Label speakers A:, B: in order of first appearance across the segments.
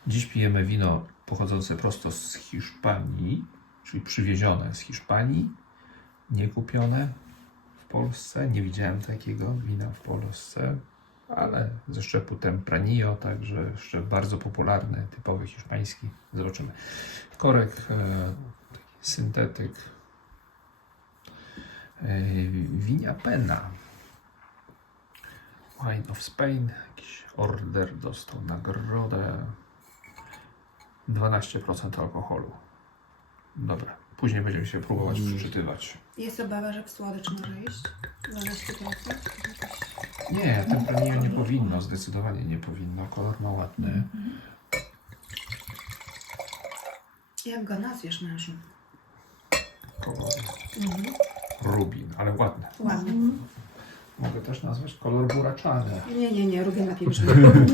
A: Dziś pijemy wino pochodzące prosto z Hiszpanii, czyli przywiezione z Hiszpanii, nie kupione w Polsce. Nie widziałem takiego wina w Polsce, ale ze szczepu Tempranillo, także jeszcze bardzo popularny, typowy hiszpański. Zobaczymy. Korek, syntetyk, Viña Pena. Wine of Spain, jakiś order dostał, nagrodę. 12% alkoholu. Dobra, później będziemy się próbować przeczytywać.
B: Jest obawa, że w słodycz może iść? 12%?
A: Nie, Tempranillo nie powinno, zdecydowanie nie powinno. Kolor ma ładny.
B: Jak go nazwiesz, mężu?
A: Kolor rubin, ale ładny.
B: Ładnie.
A: Mogę też nazwać kolor buraczany.
B: Nie, Rubin lepiej brzmi.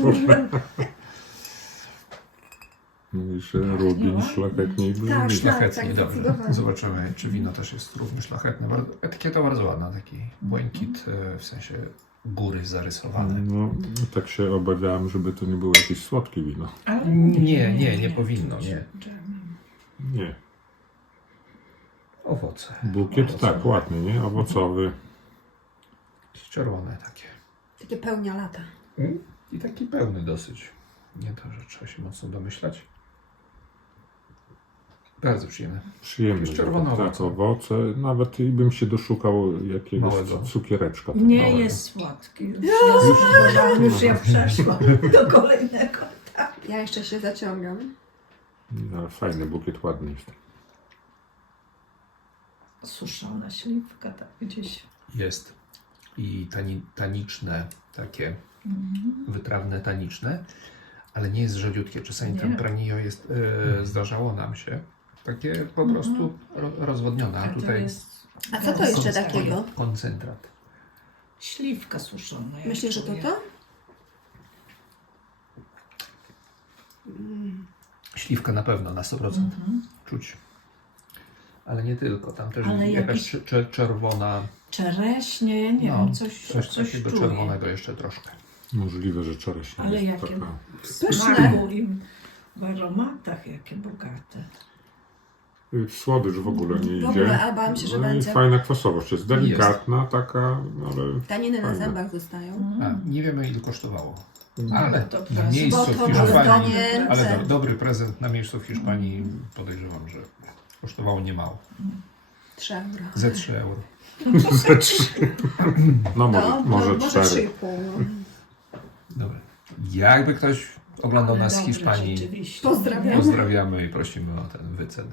C: Mówisz, że Rubin szlachetniej brzmi.
B: Tak,
A: Szlachetnie,
B: tak,
A: dobrze.
B: zdecydowanie.
A: Zobaczymy, czy wino też jest równie szlachetne. Etykieta bardzo ładna, taki błękit, w sensie góry zarysowane.
C: No, tak się obawiałem, żeby to nie było jakieś słodkie wino.
A: Nie powinno, nie.
C: Nie.
A: Owoce.
C: Bukiet tak, ładny, nie? Owocowy.
A: Czerwone takie.
B: Takie pełnia lata.
A: I taki pełny dosyć. Nie to, że trzeba się mocno domyślać. Bardzo przyjemne.
C: Przyjemny.
A: Jakieś czerwone
C: tak,
A: owoce.
C: owoce. Nawet i bym się doszukał jakiegoś
A: Małego.
C: cukiereczka.
D: Nie
C: takiego.
D: jest słodki. Już ja przeszłam do kolejnego. Tak.
B: Ja jeszcze się zaciągam.
C: Ale fajny bukiet, ładny jest.
D: Suszona śliwka, tak gdzieś.
A: Jest. I taniczne, takie wytrawne, taniczne, ale nie jest rzadziutkie. Czasami
D: Nie.
A: Tempranillo jest, zdarzało nam się, takie po prostu rozwodnione. A
D: A to
A: tutaj
D: jest
B: A co to jeszcze
D: gęsta.
B: takiego?
A: koncentrat.
D: Śliwka suszona. ja
B: Myślisz, że to
D: czuję.
B: to?
A: Śliwka na pewno, na 100%. Czuć. Ale nie tylko. Tam też
D: Ale
A: jakaś czerwona,
D: Czereśnie, ja nie
A: no,
D: wiem, coś
A: takiego
D: czuję.
A: czerwonego jeszcze troszkę.
C: Możliwe, że czereśnie
D: Ale
C: jest
D: jakie
C: taka.
D: w
B: Pyszne.
D: smaku i w aromatach, jakie bogate.
C: Słodycz w ogóle nie
B: W
C: idzie.
B: ogóle, a bałam się, że
C: No i
B: będzie.
C: fajna kwasowość jest. Delikatna taka, ale
B: Taniny na
C: fajna.
B: zębach zostają.
A: A, nie wiemy ile kosztowało. Ale
D: To
A: na
D: prezent.
A: miejscu
B: Bo
A: w
B: to
A: Hiszpanii,
B: dostanie-
A: ale dobry prezent na miejscu w Hiszpanii podejrzewam, że kosztowało niemało.
B: 3 euro.
A: Ze 3 euro.
C: no może
B: może
C: 4.
B: 3,5. No.
A: Dobra. Jakby ktoś oglądał
D: Ale
A: nas z
D: dobre,
A: Hiszpanii,
D: rzeczywiście.
B: Pozdrawiam.
A: pozdrawiamy i prosimy o tę wycenę.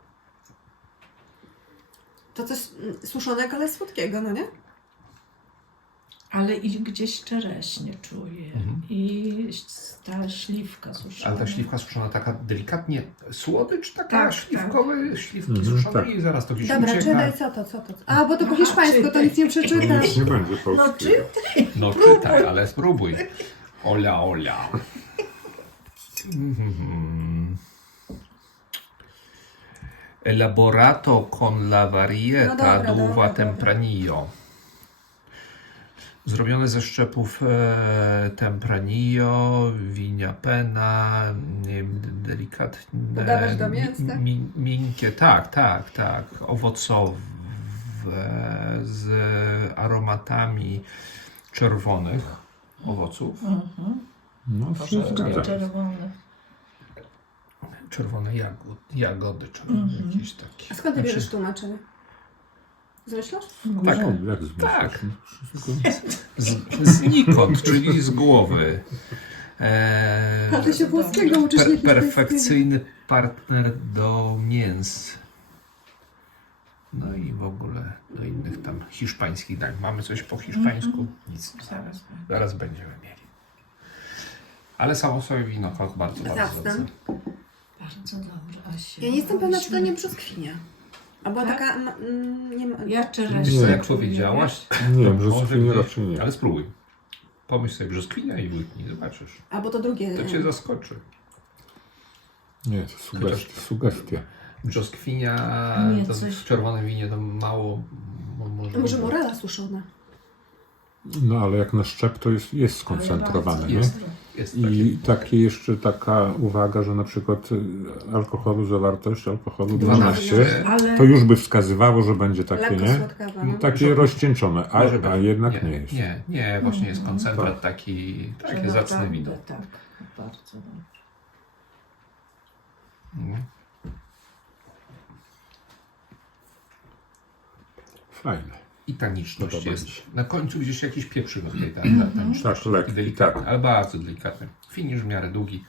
B: To coś suszonego, ale słodkiego, no nie?
D: Ale i gdzieś czereśnie czuję. I ta śliwka suszona.
A: Ale ta śliwka suszona taka delikatnie słodycz, taka
D: Tak,
A: śliwkowe śliwki suszone
C: tak.
A: i zaraz to gdzieś
B: Dobra,
A: ucieka.
B: czytaj, co to? A, bo to po
D: Aha,
B: hiszpańsku, to
D: czytaj.
B: nic nie przeczytasz.
C: Nic nie będzie
D: No
C: polskiego.
A: No czytaj, ale spróbuj. Ola, ola. Elaborato con la varieta
B: No dobra,
A: d'uva
B: dobra.
A: Tempranillo. Zrobione ze szczepów Tempranillo, Viña Pena, nie wiem, delikatne,
B: Dodawasz do mięsa?
A: miękkie, tak, owocowe, z aromatami czerwonych owoców.
C: No, się
A: Proszę,
C: zgadza.
D: Czerwone.
A: Czerwone jagody, czerwone jakieś takie.
B: A skąd ty
A: Znaczy,
B: bierzesz tłumaczenie? Zmyślasz?
A: Tak.
C: No, jak zmyślisz?
A: Tak. Znikąd, czyli z głowy.
B: A ty się włoskiego uczysz, nie hiszpańskiego.
A: Perfekcyjny partner do mięs. No i w ogóle do innych tam hiszpańskich dań. Mamy coś po hiszpańsku? Nic. Zaraz będziemy mieli. Ale samo sobie wino bardzo
B: Zacne.
A: zacne.
D: Bardzo dobrze. Asia.
B: Ja nie jestem pewna, czy to nie brzoskwinia. Albo
D: Tak?
B: taka... nie ma...
D: Ja
A: Wiesz
D: czereśnie
A: co, jak
D: czuję,
A: powiedziałaś,
C: Nie,
A: to
C: brzoskwinie
A: może
C: raczej nie.
A: ale spróbuj. Pomyśl sobie brzoskwinia i łyknij, zobaczysz.
B: Albo to drugie.
A: To cię zaskoczy.
C: Nie, to sugestia.
A: Brzoskwinia
D: Nie,
A: to
D: coś-
A: w czerwonym winie to mało może.
B: Może morela suszona.
C: No ale jak na szczep to jest skoncentrowane, nie?
A: Jest. Jest
C: I takie jeszcze taka uwaga, że na przykład alkoholu, zawartość alkoholu 12,
D: Ale
C: to już by wskazywało, że będzie takie,
B: Lekko
C: nie?
B: słodkawa,
C: No,
B: no.
C: takie rozcieńczone,
A: Może być.
C: a jednak nie jest.
A: Nie, właśnie jest koncentrat
C: Tak.
A: taki,
D: że
A: takie zacne
D: naprawdę,
A: wino.
D: Tak, bardzo dobrze.
A: Mm.
C: Fajne.
A: I taniczność
C: Podoba mi
A: jest.
C: się.
A: Na końcu gdzieś jakiś pieprzyk od tej taniczności.
C: Tak, lekki,
A: delikatny,
C: tak.
A: ale bardzo delikatny. Finisz w miarę długi.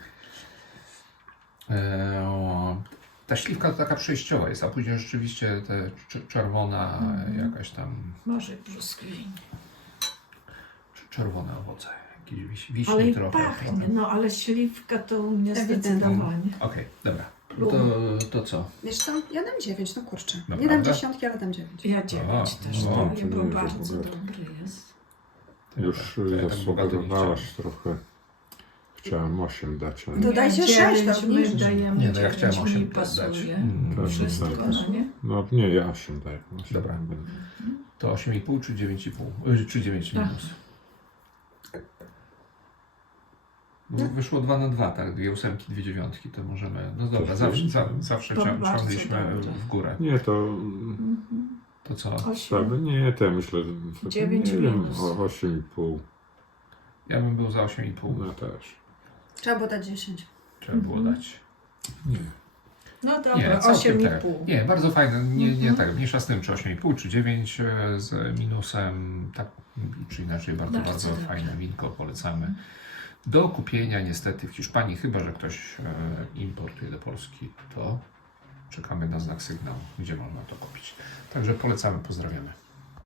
A: Ta śliwka to taka przejściowa jest, a później rzeczywiście te czerwona jakaś tam,
D: Może brzoskwinie.
A: czerwone owoce. Jakieś
D: Ale
A: wiśni
D: i
A: trochę.
D: pachnie, no ale śliwka to u mnie
B: Ewidentnie.
D: zdecydowanie.
A: Okej, dobra. To co?
B: Wiesz co, ja dam 9, no kurczę. Nie
A: Naprawdę?
B: dam 10, ale dam 9.
D: Ja 9 też
A: no,
D: daję,
C: to
D: bo
C: nie jest
D: bardzo
C: w ogóle.
D: dobry jest.
C: Już
A: To ja tak bogato nie
C: zasugerowałaś trochę. Chciałem 8 dać, ale
B: To dajcie 6, to
D: my
B: obniżysz.
D: dajemy
A: Nie, no ja chciałem
D: 9, mi
A: 8 dać.
D: pasuje.
A: Mm.
D: Wszystko,
C: Tak.
D: no nie?
C: no nie, ja 8 daję. 8
A: Dobra.
C: będę.
A: To 8,5 czy 9,5? Czy 9
D: Tak.
A: minus? No, wyszło 2 na 2, tak? 2 ósemki, 2 dziewiątki, to możemy. No dobra,
C: To
A: zawsze,
C: jest-
A: zawsze
D: To bardzo
A: ciągliśmy
D: dobrze.
A: w górę.
C: Nie, to
A: To co?
D: 8.
C: sprawy, nie, to ja myślę, że
D: 9
C: nie wiem,
D: minus.
C: o 8,5.
A: Ja bym był za 8,5.
C: No też.
B: Trzeba było dać 10.
A: Trzeba było dać.
C: Nie.
D: No
A: Nie,
D: dobra,
A: całkiem
D: 8,5.
A: tak. Nie, bardzo fajne. Nie tak, mniejsza z tym, czy 8,5, czy 9 z minusem. Tak, czy inaczej, bardzo,
D: Bardzo
A: bardzo
D: dobrze.
A: fajne winko, polecamy. Do kupienia niestety w Hiszpanii, chyba że ktoś importuje do Polski, to czekamy na znak sygnału, gdzie można to kupić. Także polecamy, pozdrawiamy.